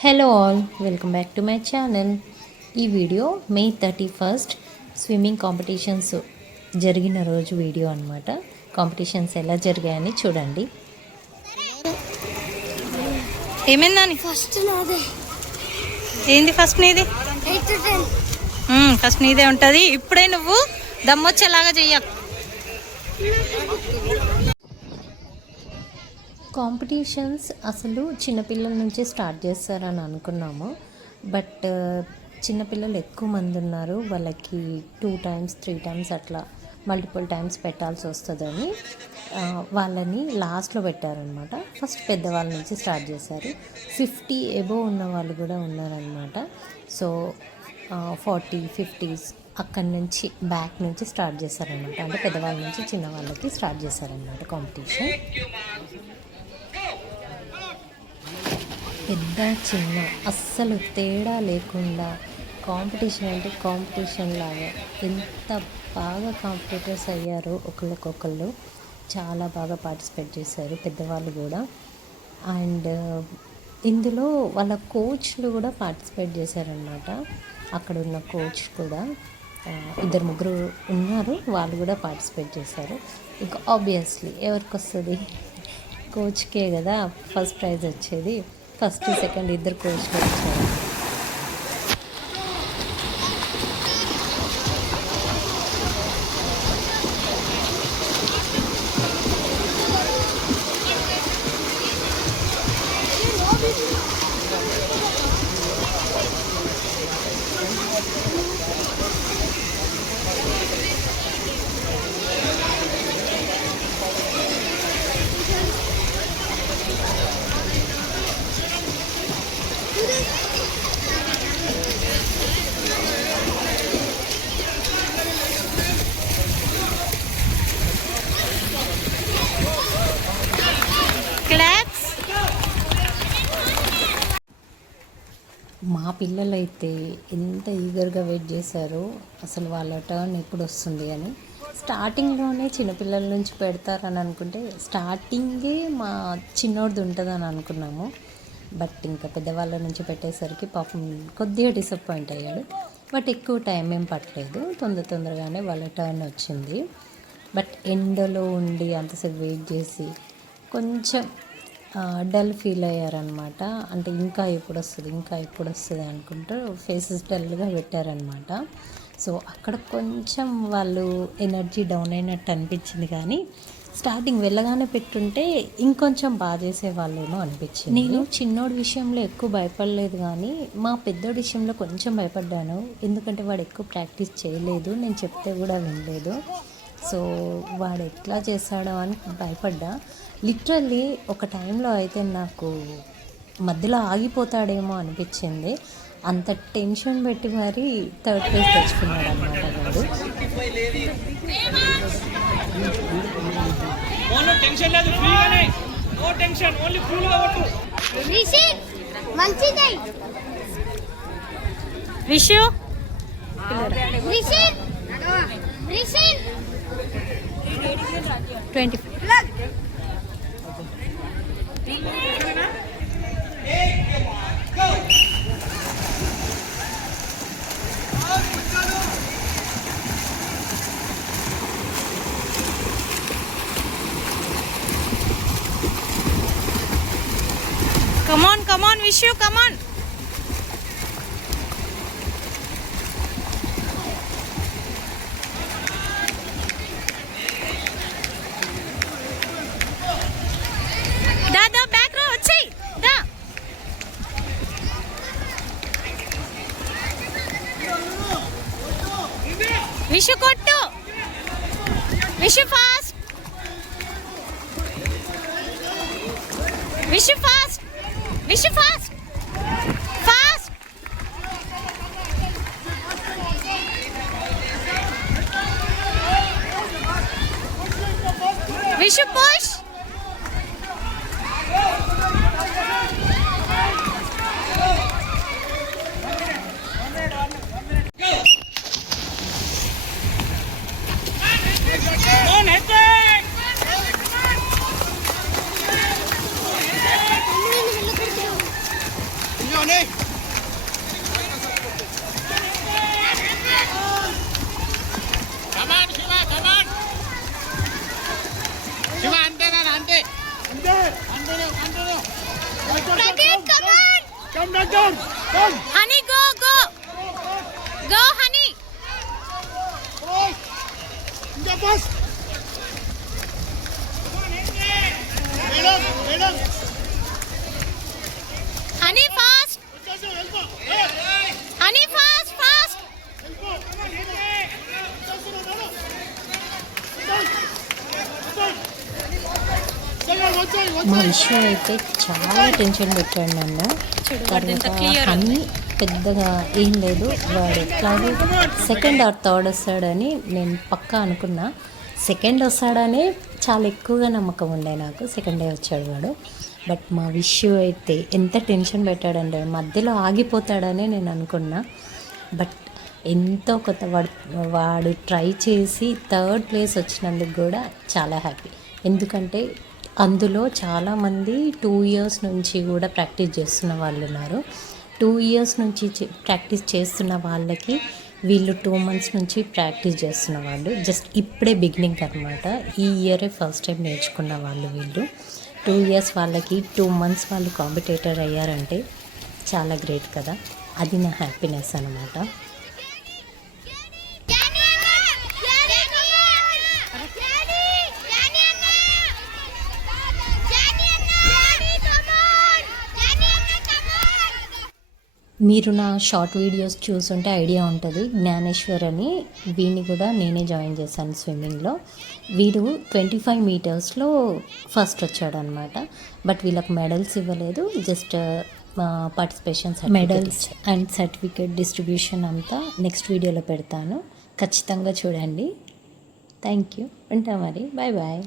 Hello all, welcome back to my channel. ఈ video మే 31 swimming competitions జరిగిన రోజు video అనమాట. కాంపిటీషన్స్ ఎలా జరిగాయని చూడండి. ఏమైందని ఫస్ట్ నాదే. ఏంది ఫస్ట్ నీది? 8 to 10. ఫస్ట్ నీదే ఉంటుంది. ఇప్పుడే నువ్వు దమ్మొచ్చేలాగా చెయ్య. కాంపిటీషన్స్ అసలు చిన్నపిల్లల నుంచి స్టార్ట్ చేస్తారని అనుకున్నాము. బట్ చిన్నపిల్లలు ఎక్కువ మంది ఉన్నారు, వాళ్ళకి 2 times 3 times అట్లా మల్టిపుల్ టైమ్స్ పెట్టాల్సి వస్తుందని వాళ్ళని లాస్ట్లో పెట్టారనమాట. ఫస్ట్ పెద్దవాళ్ళ నుంచి స్టార్ట్ చేశారు. 50 అబోవ్ ఉన్న వాళ్ళు కూడా ఉన్నారనమాట. సో 40, 50s అక్కడి నుంచి బ్యాక్ నుంచి స్టార్ట్ చేశారనమాట. అంటే పెద్దవాళ్ళ నుంచి చిన్నవాళ్ళకి స్టార్ట్ చేశారనమాట కాంపిటీషన్. పెద్ద చిన్న అస్సలు తేడా లేకుండా కాంపిటీషన్ అంటే కాంపిటీషన్ లాగా ఎంత బాగా కాంపిటీటర్స్ అయ్యారో ఒకళ్ళకొకళ్ళు. చాలా బాగా పార్టిసిపేట్ చేశారు పెద్దవాళ్ళు కూడా. అండ్ ఇందులో వాళ్ళ కోచ్లు కూడా పార్టిసిపేట్ చేశారనమాట. అక్కడ ఉన్న కోచ్ కూడా 2-3 ఉన్నారు, వాళ్ళు కూడా పార్టిసిపేట్ చేశారు. ఇంకా ఆబ్వియస్లీ ఎవరికి వస్తుంది, కోచ్కే కదా ఫస్ట్ ప్రైజ్ వచ్చేది. ఫస్ట్ సెకండ్ 2 కోచ్లు వచ్చారు. మా పిల్లలైతే ఎంత ఈగర్గా వెయిట్ చేశారో అసలు వాళ్ళ టర్న్ ఎప్పుడు వస్తుంది అని. స్టార్టింగ్లోనే చిన్నపిల్లల నుంచి పెడతారని అనుకుంటే స్టార్టింగే మా చిన్నోడిది ఉంటుందని అనుకున్నాము. బట్ ఇంకా పెద్దవాళ్ళ నుంచి పెట్టేసరికి పాపం కొద్దిగా డిసప్పాయింట్ అయ్యాడు. బట్ ఎక్కువ టైం ఏం పట్టలేదు, తొందరగానే వాళ్ళ టర్న్ వచ్చింది. బట్ ఎండలో ఉండి అంతసేపు వెయిట్ చేసి కొంచెం డల్ ఫీల్ అయ్యారనమాట. అంటే ఇంకా ఎప్పుడు వస్తుంది అనుకుంటూ ఫేసెస్ డల్గా పెట్టారనమాట. సో అక్కడ కొంచెం వాళ్ళు ఎనర్జీ డౌన్ అయినట్టు అనిపించింది. కానీ స్టార్టింగ్ వెళ్ళగానే పెట్టుంటే ఇంకొంచెం బాగా చేసేవాళ్ళేమో అనిపించింది. నేను చిన్నోడి విషయంలో ఎక్కువ భయపడలేదు, కానీ మా పెద్దోడి విషయంలో కొంచెం భయపడ్డాను. ఎందుకంటే వాడు ఎక్కువ ప్రాక్టీస్ చేయలేదు, నేను చెప్తే కూడా వినలేదు. సో వాడు ఎట్లా చేస్తాడో అని భయపడ్డా. లిటరల్లీ ఒక టైంలో అయితే నాకు మధ్యలో ఆగిపోతాడేమో అనిపించింది. అంత టెన్షన్ పెట్టి మరి 3rd ప్లేస్ తెచ్చుకున్నాడు అనమాట వాడు. Come on, Vishu, come on. Da, back row, వచ్చేయ్. Da. Vishu కొట్టు. Vishu fast. Vishu fast. Vishu fast. Fast. Vishu push. back down. Down. Honey go go go honey. Ball. In the pass. Head up. Honey fast, Elbow. Honey fast fast. Elbow. మా విషయం అయితే చాలా tension పెట్టాడు నన్ను. తర్వాత అన్నీ పెద్దగా ఏం లేదు, వాడు ఎట్లాగో సెకండ్ ఆర్ థర్డ్ వస్తాడని నేను పక్కా అనుకున్నా. సెకండ్ వస్తాడని చాలా ఎక్కువగా నమ్మకం ఉండే నాకు. సెకండే వచ్చాడు వాడు. బట్ మా విషయం అయితే ఎంత టెన్షన్ పెట్టాడంటే మధ్యలో ఆగిపోతాడని నేను అనుకున్నా. బట్ ఎంతో కొత్త వాడు ట్రై చేసి థర్డ్ ప్లేస్ వచ్చినందుకు కూడా చాలా హ్యాపీ. ఎందుకంటే అందులో చాలామంది 2 years నుంచి కూడా ప్రాక్టీస్ చేస్తున్న వాళ్ళు ఉన్నారు. 2 years నుంచి ప్రాక్టీస్ చేస్తున్న వాళ్ళకి వీళ్ళు 2 months నుంచి ప్రాక్టీస్ చేస్తున్న వాళ్ళు జస్ట్ ఇప్పుడే బిగినింగ్ అనమాట. ఈ ఇయరే ఫస్ట్ టైం నేర్చుకున్న వాళ్ళు వీళ్ళు. 2 years వాళ్ళకి 2 months వాళ్ళు కాంపిటేటర్ అయ్యారంటే చాలా గ్రేట్ కదా. అది నా హ్యాపీనెస్ అనమాట. మీరు నా షార్ట్ వీడియోస్ చూసుంటే ఐడియా ఉంటుంది. జ్ఞానేశ్వర్ అని, వీడిని కూడా నేనే జాయిన్ చేశాను స్విమ్మింగ్లో. వీడు 25 meters ఫస్ట్ వచ్చాడనమాట. బట్ వీళ్ళకి మెడల్స్ ఇవ్వలేదు, just participation medals and certificate distribution అంతా నెక్స్ట్ వీడియోలో పెడతాను. ఖచ్చితంగా చూడండి. Thank you. ఉంటా మరి. Bye bye.